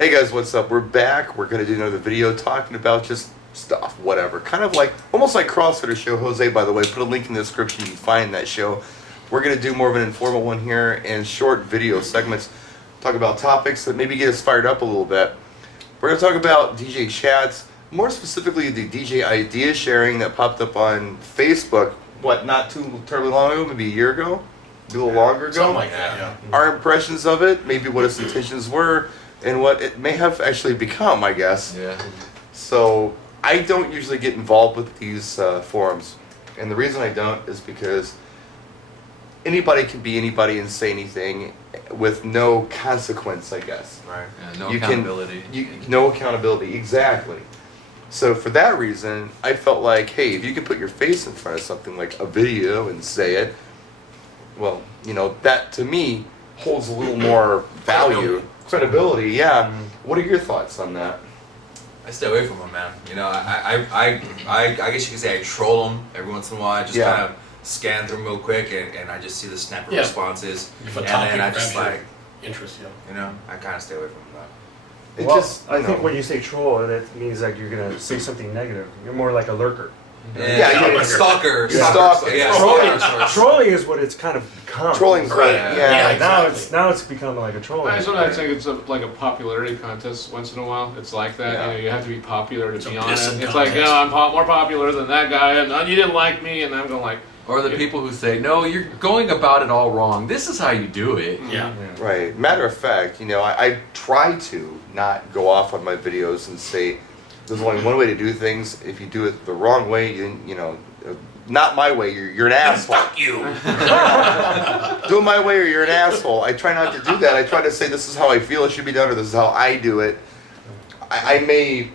Hey guys, what's up? We're back. We're going to do another video talking about just stuff, whatever. Kind of like, almost like CrossFitter show. Jose, by the way, put a link in the description. You can find that show. We're going to do more of an informal one here and short video segments. Talk about topics that maybe get us fired up a little bit. We're going to talk about DJ chats, more specifically the DJ idea sharing that popped up on Facebook, not too terribly long ago, maybe a year ago? Maybe a little longer ago? Something like that, yeah. Our impressions of it, maybe what its intentions were, and what it may have actually become, I guess. Yeah. So I don't usually get involved with these forums, and the reason I don't is because anybody can be anybody and say anything with no consequence, I guess. Right. Yeah, no accountability. No accountability, exactly. So for that reason, I felt like, hey, if you can put your face in front of something like a video and say it, well, you know, that to me holds a little more value. Credibility, yeah. What are your thoughts on that? I stay away from them, man. You know, I guess you could say I troll them every once in a while. I just kind of scan through them real quick, and I just see the snapper responses, and then I just like interest, you know, I kind of stay away from that. I think when you say troll, that means like you're gonna say something negative. You're more like a lurker. Yeah, you're a stalker. Trolling is what it's kind of become. Trolling's right. Yeah. Now it's become like a trolling. I sometimes think it's like a popularity contest once in a while. It's like that. Yeah. You know, you have to be popular to be on it. It's contest. like, oh, I'm more popular than that guy, and you didn't like me, and I'm going like. Or the people who say, no, you're going about it all wrong. This is how you do it. Yeah. Right. Matter of fact, you know, I try to not go off on my videos and say there's only one way to do things. If you do it the wrong way, you know, not my way, you're an asshole. Fuck you. Do it my way or you're an asshole. I try not to do that. I try to say this is how I feel it should be done or this is how I do it. I may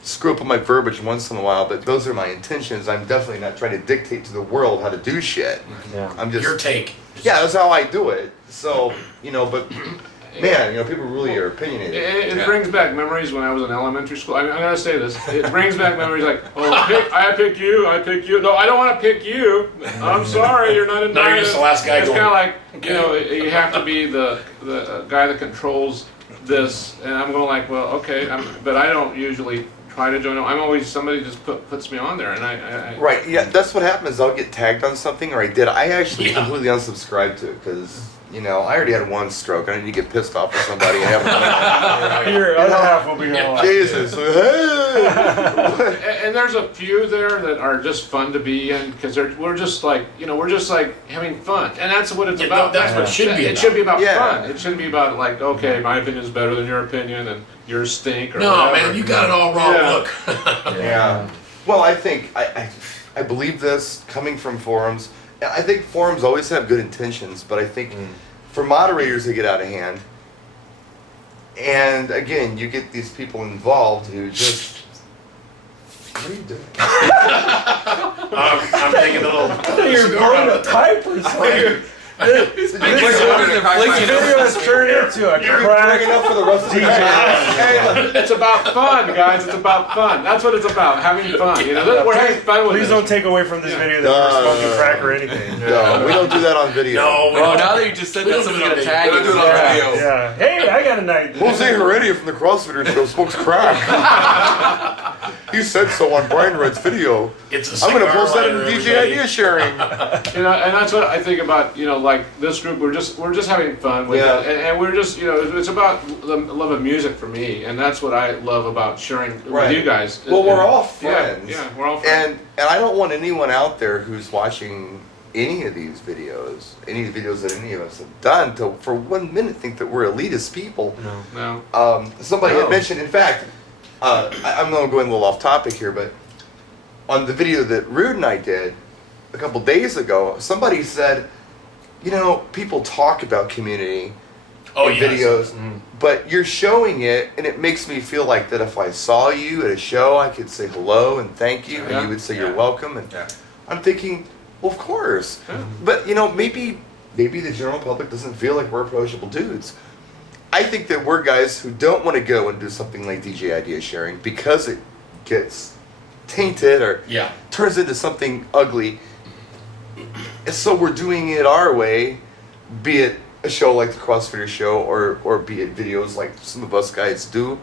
screw up on my verbiage once in a while, but those are my intentions. I'm definitely not trying to dictate to the world how to do shit. Yeah. I'm just Your take. Yeah, that's how I do it. So, you know, but man, you know, people really are opinionated. It brings back memories when I was in elementary school. I'm gonna say this. It brings back memories like, oh, I pick you. No, I don't want to pick you. I'm sorry, you're not invited. No, you're just the last guy It's going. kind of like, you know, you have to be the guy that controls this, and I'm going like, well, okay, but I don't usually try to join. I'm always somebody just puts me on there, and I Right, yeah, that's what happens. I'll get tagged on something, or I actually completely unsubscribed to it, because, you know, I already had one stroke. I need to get pissed off with somebody. And have Your other half will be all Jesus. And there's a few there that are just fun to be in because we're just like having fun, and that's what it's about. That's what it should be. It should be about Yeah. fun. It shouldn't be about like, okay, my opinion is better than your opinion, and yours stink. Or No, whatever. man, you got it all wrong. Yeah. Look. Yeah. Well, I think, I believe this coming from forums. I think forums always have good intentions, but I think for moderators they get out of hand. And again, you get these people involved who just... What are you doing? I'm taking a little. You're blowing a pipe or something. This video has turned into a crack. Bringing up for the rest of the Hey, it's about fun, guys. It's about fun. That's what it's about. Having fun. You know, we're having fun with Please this. don't take away from this video that we're smoking crack or anything. No, we don't do that on video. No, we Oh, don't. now that you just said that, somebody's going to tag Don't you. do it on video. Yeah. Hey, I got a night. Jose Heredia from the CrossFitter show smokes crack. He said so on Brian Red's video. It's a I'm going to cigar post that in lighter, DJ everybody. idea sharing. You know, and that's what I think about, you know, like this group, we're just having fun with Yeah. it, and we're just, you know, it's about the love of music for me, and that's what I love about sharing with you guys. Well, we're all Yeah, friends. yeah, we're all friends. And I don't want anyone out there who's watching any of these videos, any videos that any of us have done, to for 1 minute think that we're elitist people. No. Somebody had mentioned, in fact, I'm going to go a little off topic here, but on the video that Rude and I did a couple days ago, somebody said, you know, people talk about community in videos, but you're showing it, and it makes me feel like that if I saw you at a show, I could say hello and thank you, and you would say you're welcome. And I'm thinking, well, of course. But, you know, maybe the general public doesn't feel like we're approachable dudes. I think that we're guys who don't want to go and do something like DJ idea sharing because it gets tainted or turns into something ugly. So we're doing it our way, be it a show like the CrossFitter Show, or be it videos like some of us guys do.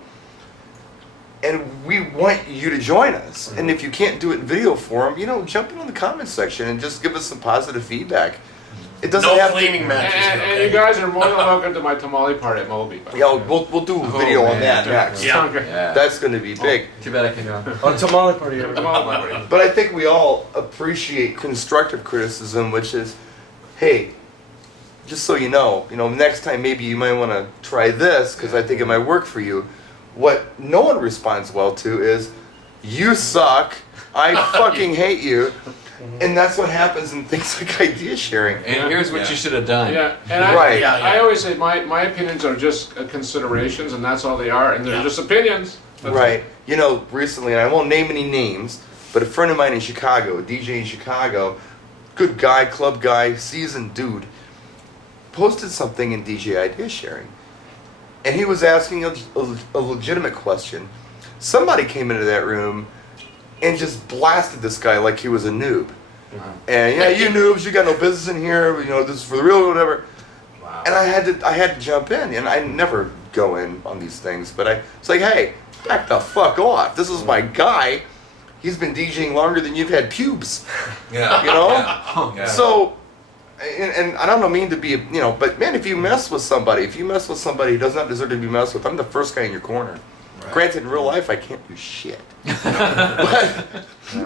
And we want you to join us. And if you can't do it in video form, jump in the comments section and just give us some positive feedback. It doesn't No have flaming to. matches. And you guys are more than welcome to my tamale party at Moby. Yeah, we'll do a video on that next. Yeah. Okay. Yeah. That's going to be big. Too bad I can. On tamale party. Tamale party. But I think we all appreciate constructive criticism, which is, hey, just so you know, next time maybe you might want to try this because I think it might work for you. What no one responds well to is, you suck, I fucking hate you. And that's what happens in things like idea sharing. And here's what you should have done. Yeah, and Right. I always say my opinions are just considerations, and that's all they are, and they're just opinions. That's Right. Recently, and I won't name any names, but a friend of mine in Chicago, a DJ in Chicago, good guy, club guy, seasoned dude, posted something in DJ idea sharing. And he was asking a legitimate question. Somebody came into that room and just blasted this guy like he was a noob. And yeah, you noobs, you got no business in here. This is for the real or whatever. Wow. And I had to jump in, and I never go in on these things. But it's like, hey, back the fuck off. This is my guy. He's been DJing longer than you've had pubes. Yeah. Yeah. So, and I don't mean to be, but man, if you mess with somebody who does not deserve to be messed with, I'm the first guy in your corner. Right. Granted, in real life, I can't do shit.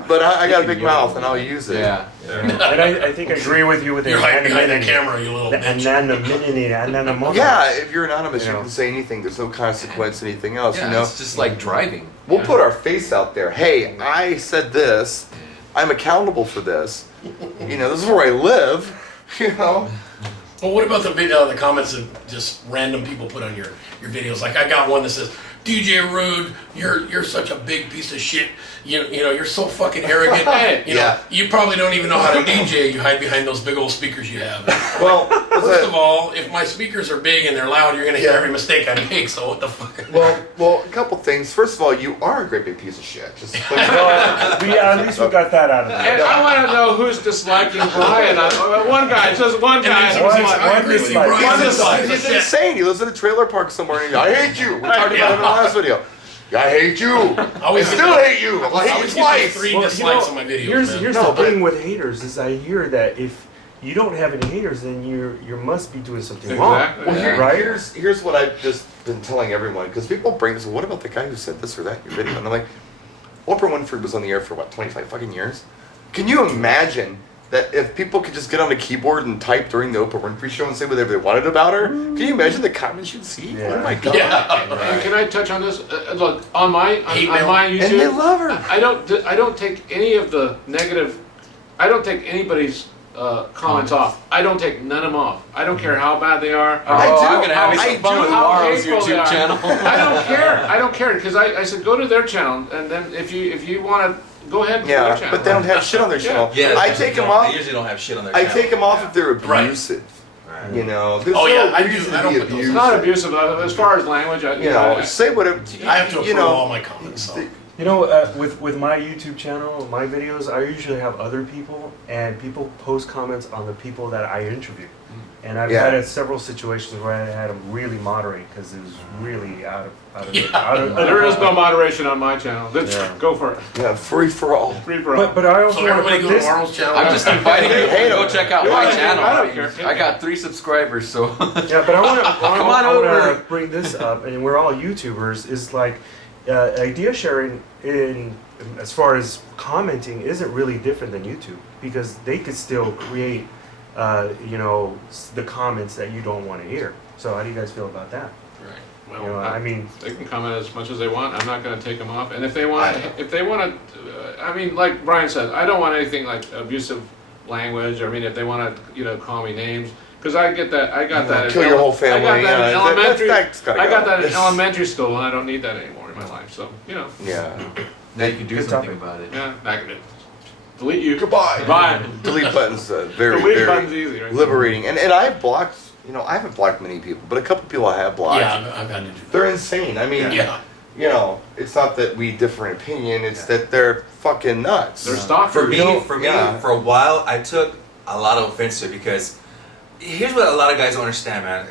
but I got a big mouth, and I'll use it. Yeah. And I think I agree with you with the You're hiding behind the anonymity. camera, you little The bitch. anonymity. Yeah, if you're anonymous, You you know. can say anything. There's no consequence, anything else, Yeah, it's just like driving. We'll put our face out there. Hey, I said this. I'm accountable for this. This is where I live. Well, what about the comments that just random people put on your videos? Like I got one that says, DJ Rude, you're such a big piece of shit. You're so fucking arrogant. Yeah. You probably don't even know how to DJ. You hide behind those big old speakers you have. Well, First of all, if my speakers are big and they're loud, you're gonna hear every mistake I make. So what the fuck? well, a couple things. First of all, you are a great big piece of shit. Just At least we got that out of And there. I want to know who's disliking Brian. One guy, just one guy. I agree with you, One Brian. dislike. It's insane. He lives in a trailer park somewhere, and I hate you. We talked about it in the last video. I hate you. I still hate you. I hate you twice. 3 Well, dislikes on my videos. Here's No, the but- thing with haters is I hear that if you don't have any haters, then you must be doing something wrong. Exactly. Well, Yeah. Right? here's what I've just been telling everyone, because people bring this, what about the guy who said this or that in your video? And I'm like, Oprah Winfrey was on the air for 25 fucking years? Can you imagine that if people could just get on the keyboard and type during the Oprah Winfrey show and say whatever they wanted about her, can you imagine the comments you'd see? Yeah. Oh my god. And can I touch on this? Look, on my YouTube, And they love her. I don't take any of the negative. I don't take anybody's comments off. I don't take none of them off. I don't care how bad they are. Oh, I do. I'm gonna have I some fun do. with How tomorrow's hateful they YouTube are. channel. I don't care because I said go to their channel and then if you want to go ahead and to their Yeah, channel. but they don't have shit on their channel. Yeah, I take them off. They usually don't have shit on their I channel. take them off if they're Right. abusive. Right. There's Oh, yeah, no I do. reason I to don't be put those- It's not abusive as far as language. Say whatever. I have to you approve know, all my comments. So. With my YouTube channel, my videos, I usually have other people, and people post comments on the people that I interview. And I've Yeah. had several situations where I had them really moderate because it was really out of There is no moderation on my channel. Let's Yeah. go for it. Yeah, free for all. Free for all. But I also So want everybody to go put to this. Marl's channel. I'm just inviting you Hey, to go check out Yeah, my I channel. don't care. I got 3 subscribers, so Yeah, but I want to. Come on I want over. to bring this up, and we're all YouTubers. Is like idea sharing in as far as commenting isn't really different than YouTube because they could still create, the comments that you don't want to hear. So how do you guys feel about that? Right. You know, I mean, They can comment as much as they want. I'm not going to take them off. And if they want, I mean, like Brian said, I don't want anything like abusive language. Or, I mean, if they want to, call me names, because I get that. I got that. Kill in your whole family. I got that in yeah, elementary. that's gotta I got go. that in elementary school, and I don't need that anymore in my life. So, Yeah. now you can do Good something topic. about it. yeah, back in it. Delete you. Goodbye. Bye. Delete button's very, Delete very button's easy, right? liberating. And I've blocked, I haven't blocked many people, but a couple people I have blocked. Yeah, I've had to do They're insane. I mean, Yeah. it's not that we differ in opinion, it's that they're fucking nuts. They're stalkers. For me, You know, for yeah. a while, I took a lot of offense to it because here's what a lot of guys don't understand, man.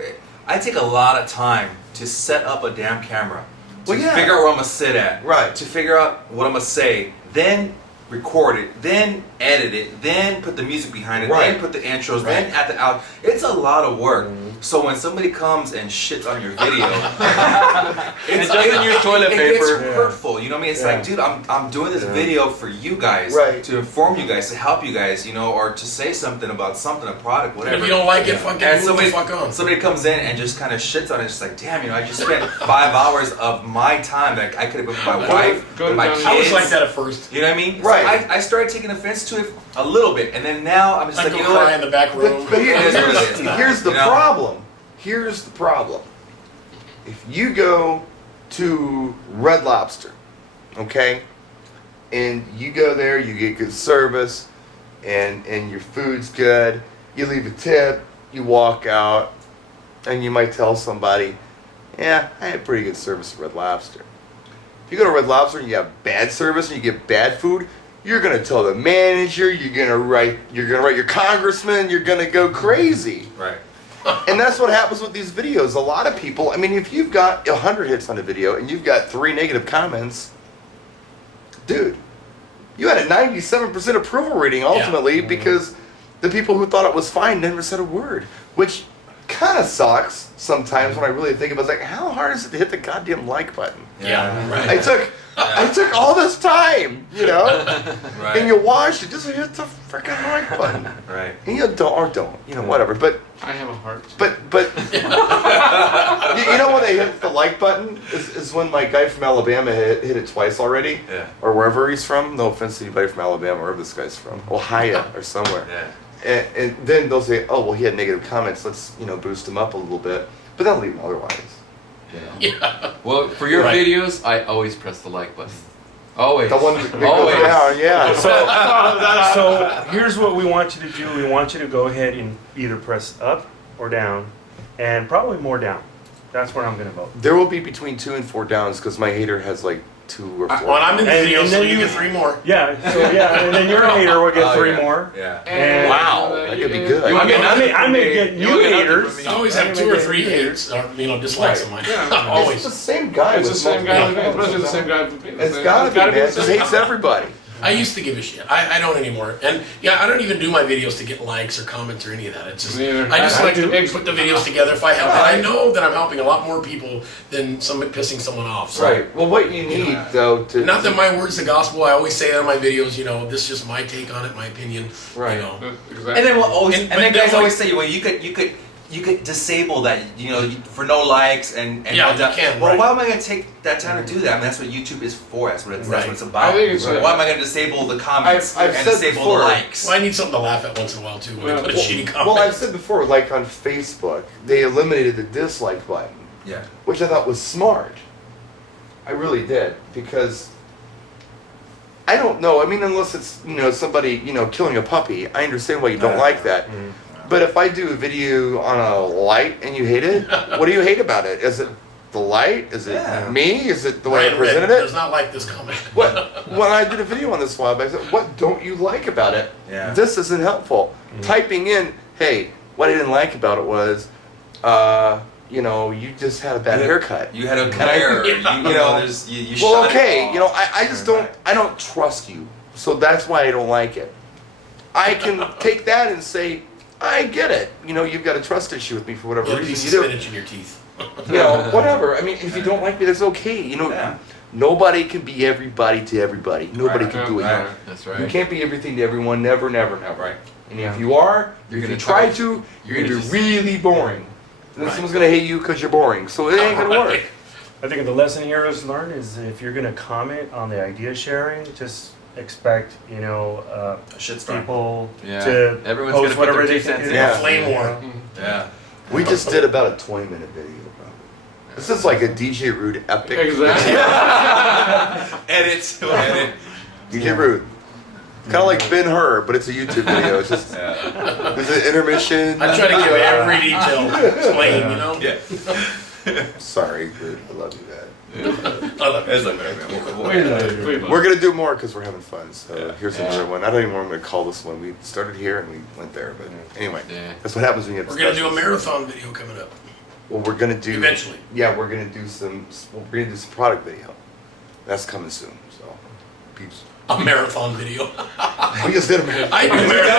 I take a lot of time to set up a damn camera, to Well, yeah. figure out where I'm gonna sit at, Right. to figure out what I'm gonna say, then record it, then edit it, then put the music behind it, Right. then put the intros, Right. then at the out. It's a lot of work. So when somebody comes and shits on your video, And doesn't use toilet it gets paper. hurtful. You know what I mean? It's Yeah. like, dude, I'm doing this video for you guys, Right. to inform you guys, to help you guys, you know, or to say something about something, a product, And whatever. if you don't like it, fucking And move the fuck on. somebody comes in and just kind of shits on it. It's like, damn, you know, I just spent 5 hours of my time that I could have been with my wife, go with my down- kids. I was like that at first. You know what I mean? Right. So I started taking offense to it a little bit, and then now I'm just I like, go you know cry in what? the back room. But It is what it is. here's the You know? problem. Here's the problem. If you go to Red Lobster, okay, and you go there, you get good service, and your food's good, you leave a tip, you walk out, and you might tell somebody, yeah, I had pretty good service at Red Lobster. If you go to Red Lobster and you have bad service and you get bad food, you're gonna tell the manager, you're gonna write your congressman, you're gonna go crazy. Right. And that's what happens with these videos. A lot of people, I mean, if you've got 100 hits on a video and you've got 3 negative comments, dude, you had a 97% approval rating ultimately because the people who thought it was fine never said a word, which kind of sucks sometimes when I really think about it. It's like, how hard is it to hit the goddamn like button? Yeah, right. I took all this time, you know, Right. and you watched it, just hit the freaking like button. Right. And you don't, you know, whatever. But I have a heart. you know when they hit the like button is when my guy from Alabama hit it twice already, Yeah. or wherever he's from. No offense to anybody from Alabama, wherever this guy's from, Ohio or somewhere. Yeah. And then they'll say, oh well, he had negative comments. Let's boost him up a little bit, but they'll leave him otherwise. You know? Yeah. Well, for your Right. videos, I always press the like button. Always. The one that goes Always. down, yeah. So here's what we want you to do. We want you to go ahead and either press up or down, and probably more down. That's where I'm gonna vote. There will be between 2 and 4 downs because my hater has like 2 or 4. Well, I'm in the And- video, and so then you you- get 3 more. Yeah. So yeah, and then your hater will get Oh, 3 yeah. more. Yeah. And Wow, that could be good. You won't get I nothing may from me. get You new won't get nothing haters. from me. I always have 2 or 3 haters, or dislikes of mine. Yeah. Always. It's the same guy. It's the with same guy. multiple- Especially the same guy. It's gotta be, man. the Just same hates guy. everybody. I used to give a shit. I don't anymore. And yeah, I don't even do my videos to get likes or comments or any of that. It's just Me either. I just I like do. to put the videos together if I help. And I know that I'm helping a lot more people than pissing someone off. So. Right. Well, what you need though to Not that my word's the gospel. I always say that in my videos. This is just my take on it, my opinion. Right. Exactly. And then we'll always, And- and then but guys then, always say, well, you could disable that, for no likes and Yeah, all that. you can, Well, right. why am I going to take that time to do that? I mean, that's what YouTube is for. That's what it's Right. about. I think it's, Why am I going to disable the comments I've and said disable before- the likes? Well, I need something to laugh at once in a while too when I put a shitty comment. Well, I've said before, like on Facebook, they eliminated the dislike button, Yeah. which I thought was smart. I really did because I don't know. I mean, unless it's somebody killing a puppy, I understand why you don't like that. But if I do a video on a light and you hate it, what do you hate about it? Is it the light? Is it Yeah. me? Is it the way I Ryan Red presented does it? not like this comment. What when I did a video on this while back, I said, what don't you like about it? Yeah. This isn't helpful. Typing in, hey, what I didn't like about it was, you just had a bad haircut. You had a glare. You Well, shot it okay, off. I just I don't trust you, so that's why I don't like it. I can take that and say, I get it. You've got a trust issue with me for whatever You have a piece reason of you do. spinach in your teeth. Whatever. I mean, if you don't like me, that's okay. Yeah. Nobody can be everybody to everybody. Nobody Right. can do it. Right. That's You right. can't be everything to everyone. Never, never, never. Right. And if you are, You're if gonna you try try- to, you're gonna gonna be just- really boring. And then Right. someone's gonna hate you because you're boring. So it ain't gonna work. I think the lesson here is learned is if you're gonna comment on the idea sharing, just expect A shitstorm. people Yeah. to Everyone's post gonna put whatever their they 2 think. cents it in. Yeah. is. Flame war. Yeah. We just did about a 20-minute video. This is like a DJ Rude epic. Exactly. Edit. DJ Rude. Kind of like Ben-Hur, but it's a YouTube video. It's just Yeah. there's an intermission. I try to give every detail explained, Yeah. Sorry, Rude. I love you, man. I love It's it. like, man, We love We're gonna do more because we're having fun. So Yeah. here's another one. I don't even know what I'm gonna call this one. We started here and we went there, but anyway, Yeah. that's what happens when you have. We're gonna do a discussions. marathon video coming up. Well, we're gonna do Eventually. Yeah, we're gonna do some. We're gonna do some product video. That's coming soon. So, peeps. A marathon video. We just did a marathon. I do marathon.